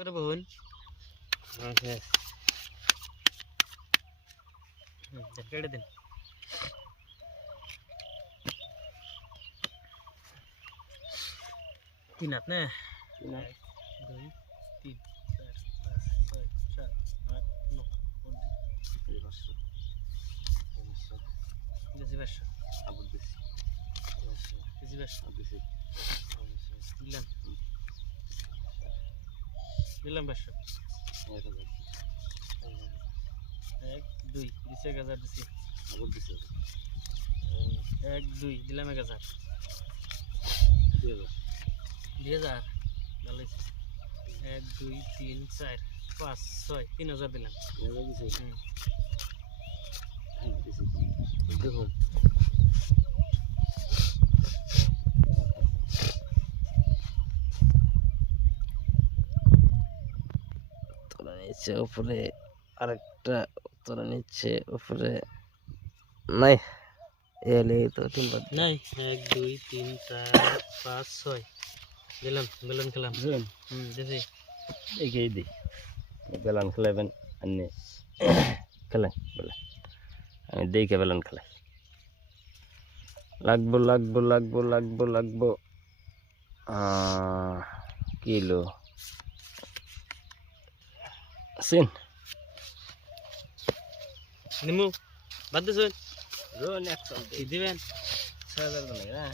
করে বহুন ওকে কেটে দিন তিন হাত না 1 2 3 4 5 6 7 8 9 10 500 আবার দিছি 10 দিছি দিলাম দিলাম 500 1 2 দিছে 1000 দিছি আবার দিছি 1 2 দিলাম 1000 2000 ভালো 1 2 3 4 5 6 3000 দিলাম দিছি দেখুন তোরা নিচে উপরে আরেকটা তোরা নিচে উপরে নাই এলে তো তিনবার নাই 1 2 3 4 5 6 দিলাম বেলুন খেলাম দিছি এগিয়ে দিই বেলান খেলাবেন আপনি খেলেন বলে আমি দেখে বেলান খেলাই লাগবো লাগবো লাগবো লাগবো লাগবো কিলো আসেন নিমু বাদ দিছেন রোন একশো কি দিবেন 6000 বলে না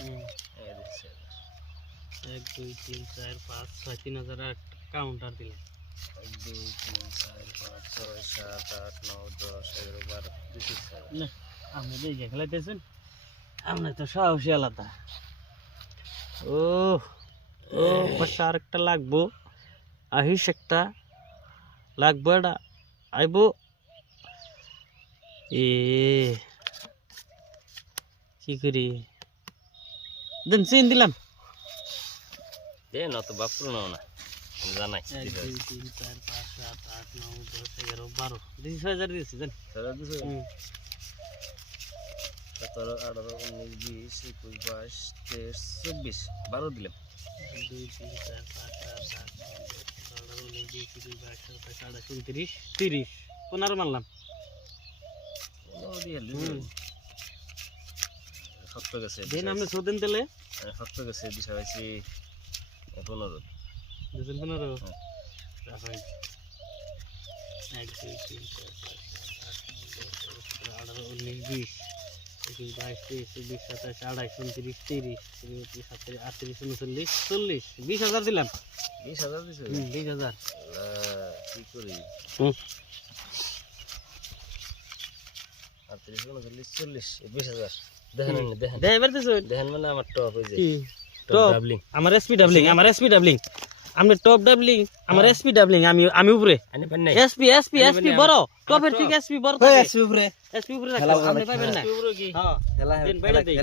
1 2 3 4 5 6 3000 আর কাউন্টার দিলাম 1 2 3 4 5 6 7 8 9 10 11 12 26 না আপনি দেখে খেলাইতেছেন আপনি তো সাহসী আলাদা ও ও পাশে আরেকটা লাগবো আহিস একটা লাগবো এটা আইবো এ কি করি দেন সিন দিলাম দেন অত বাপরু নাও না জানাই 1 2 3 4 5 7 8 9 10 11 12 দিছি 6000 দিছি দেন 17 18 19 20 21 22 23 24 12 দিলাম 2 3 4 5 7 8 9 10 11 12 13 14 15 16 15 মারলাম শক্ত গেছে দিন আপনি সোদেন তেলে শক্ত গেছে দিশা হয়েছি 15 দুজন 15 রাখেন 1 2 3 4 5 6 7 8 9 10 11 12 13 21 22 23 27 28 29 30 31 32 33 34 40 দিলাম 20000 দিছে 20000 কি করি 38 39 40 20000 দেখেন দেখেন দে এবার দিছো দেখেন মানে আমার টপ হয়ে যায় কি টপ ডাবলিং আমার এসপি ডাবলিং আমি টপ ডাবলিং আমার এসপি ডাবলিং আমি উপরে আনি পান নাই এসপি বড় টপের ঠিক এসপি বড় থাকে এসপি উপরে এসপি উপরে রাখো আপনি পাবেন না এসপি উপরে কি হ্যাঁ খেলা দিন বাইরে দেই